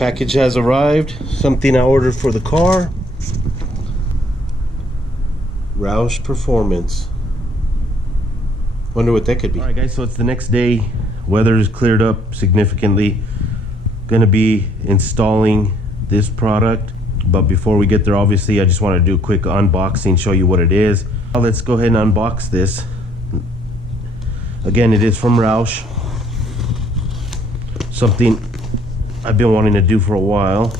Package has arrived. Something I ordered for the car. Roush Performance. Wonder what that could be. Alright guys, so it's the next day. Weather is cleared up significantly. Gonna be installing this product. But before we get there, obviously, I just want to do a quick unboxing, show you what it is. Now let's go ahead and unbox this. Again, it is from Roush. Something I've been wanting to do for a while.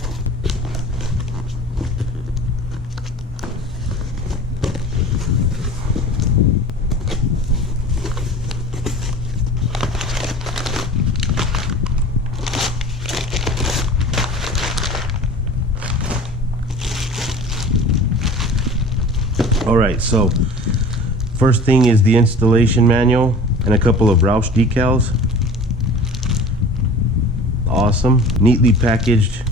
Alright, so first thing is the installation manual and a couple of Roush decals. Awesome, neatly packaged,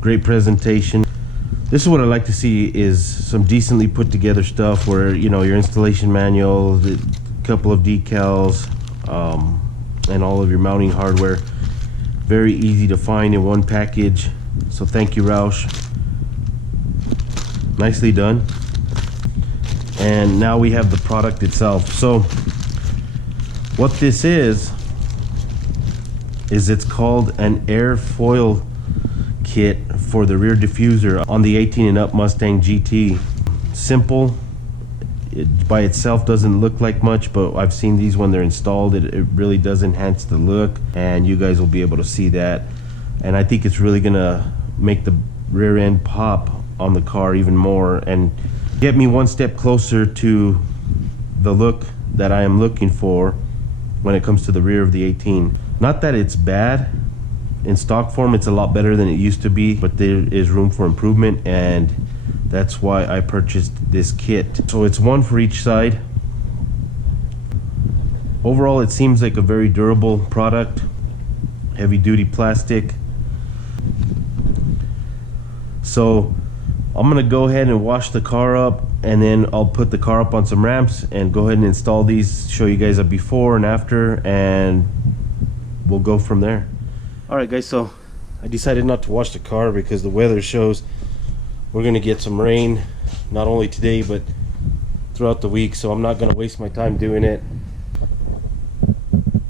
great presentation. This is what I like to see, is some decently put together stuff where, you know, your installation manual, a couple of decals, and all of your mounting hardware. Very easy to find in one package. So thank you, Roush. Nicely done. And now we have the product itself. So what this is it's called an air foil kit for the rear diffuser on the 18 and up Mustang GT. Simple. It by itself doesn't look like much, but I've seen these when they're installed. It really does enhance the look, and you guys will be able to see that. And I think it's really gonna make the rear end pop on the car even more and get me one step closer to the look that I am looking for when it comes to the rear of the 18. Not that it's bad. In stock form, it's a lot better than it used to be, but there is room for improvement, and that's why I purchased this kit. So it's one for each side. Overall, it seems like a very durable product. Heavy duty plastic. So I'm gonna go ahead and wash the car up, and then I'll put the car up on some ramps and go ahead and install these, show you guys a before and after, and we'll go from there. Alright guys, so I decided not to wash the car because the weather shows we're gonna get some rain, not only today but throughout the week, so I'm not gonna waste my time doing it.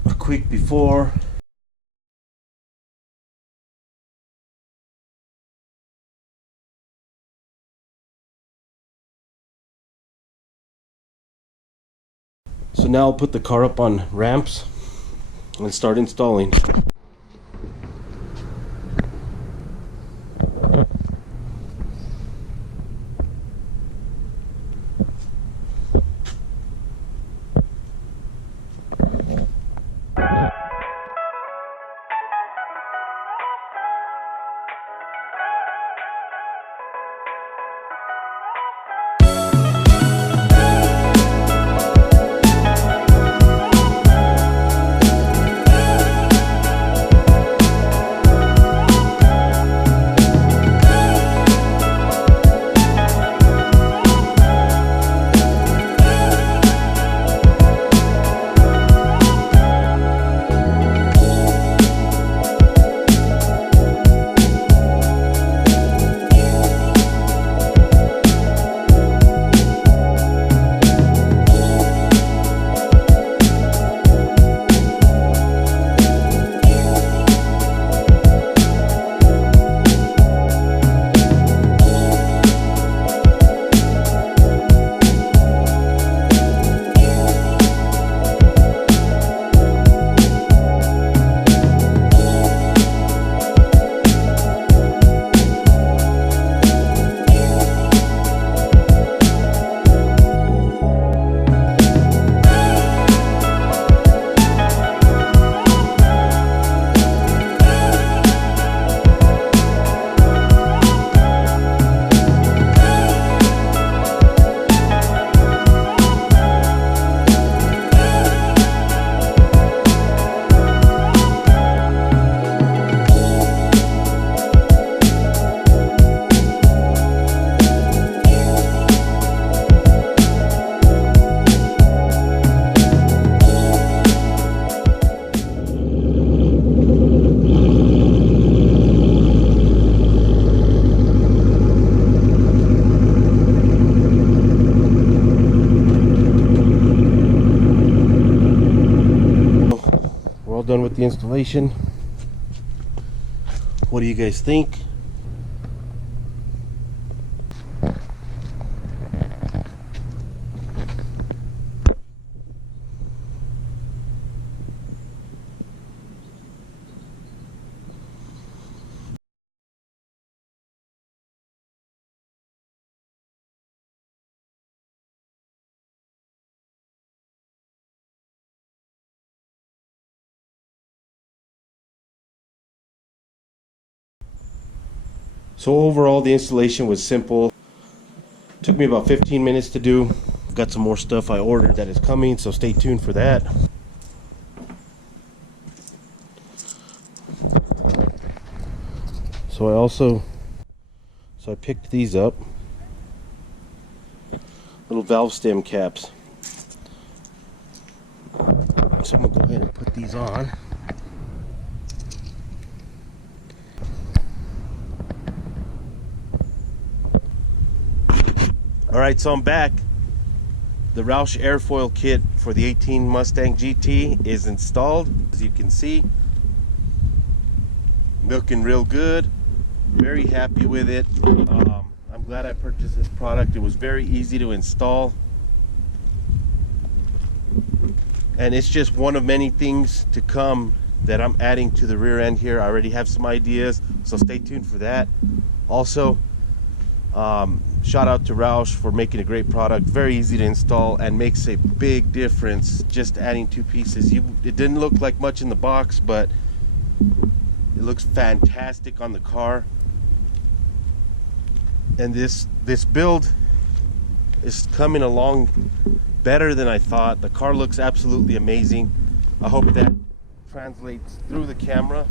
A quick before. So now I'll put the car up on ramps and start installing. installation. What do you guys think? So overall, the installation was simple. Took me about 15 minutes to do. Got some more stuff I ordered that is coming, so stay tuned for that. So I picked these up. Little valve stem caps. So I'm gonna go ahead and put these on. Alright, so I'm back. The Roush Air Foil Kit for the 18 Mustang GT is installed. As you can see, looking real good. Very happy with it. I'm glad I purchased this product. It was very easy to install. And it's just one of many things to come that I'm adding to the rear end here. I already have some ideas, so stay tuned for that. Also, shout out to Roush for making a great product. Very easy to install and makes a big difference just adding two pieces. It didn't look like much in the box, but it looks fantastic on the car. And this build is coming along better than I thought. The car looks absolutely amazing. I hope that translates through the camera.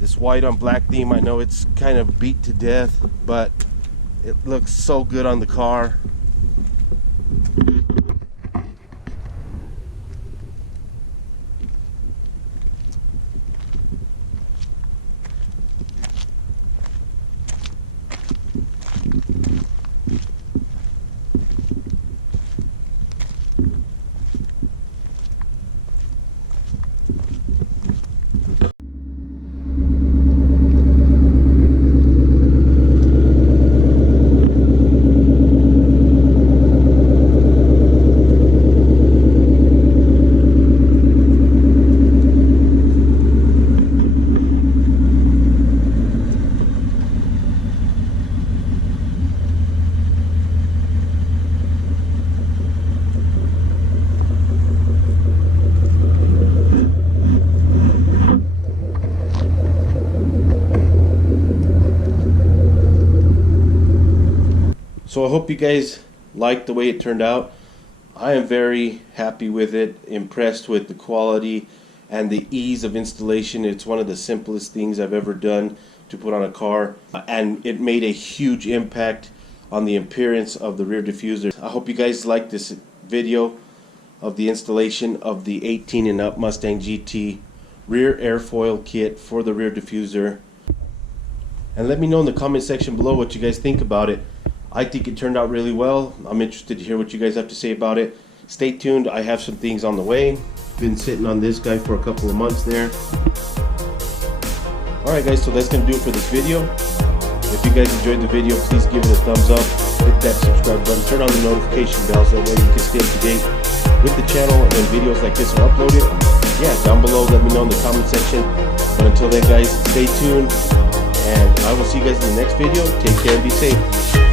This white on black theme, I know it's kind of beat to death, but it looks so good on the car. So I hope you guys like the way it turned out. I am very happy with it, impressed with the quality and the ease of installation. It's one of the simplest things I've ever done to put on a car, and it made a huge impact on the appearance of the rear diffuser. I hope you guys like this video of the installation of the 18 and up Mustang GT rear airfoil kit for the rear diffuser. And let me know in the comment section below what you guys think about it. I think it turned out really well. I'm interested to hear what you guys have to say about it. Stay tuned, I have some things on the way. Been sitting on this guy for a couple of months there. Alright guys, so that's going to do it for this video. If you guys enjoyed the video, please give it a thumbs up. Hit that subscribe button, turn on the notification bell so that way you can stay up to date with the channel and when videos like this are uploaded. Yeah, down below, let me know in the comment section. But until then guys, stay tuned. And I will see you guys in the next video. Take care and be safe.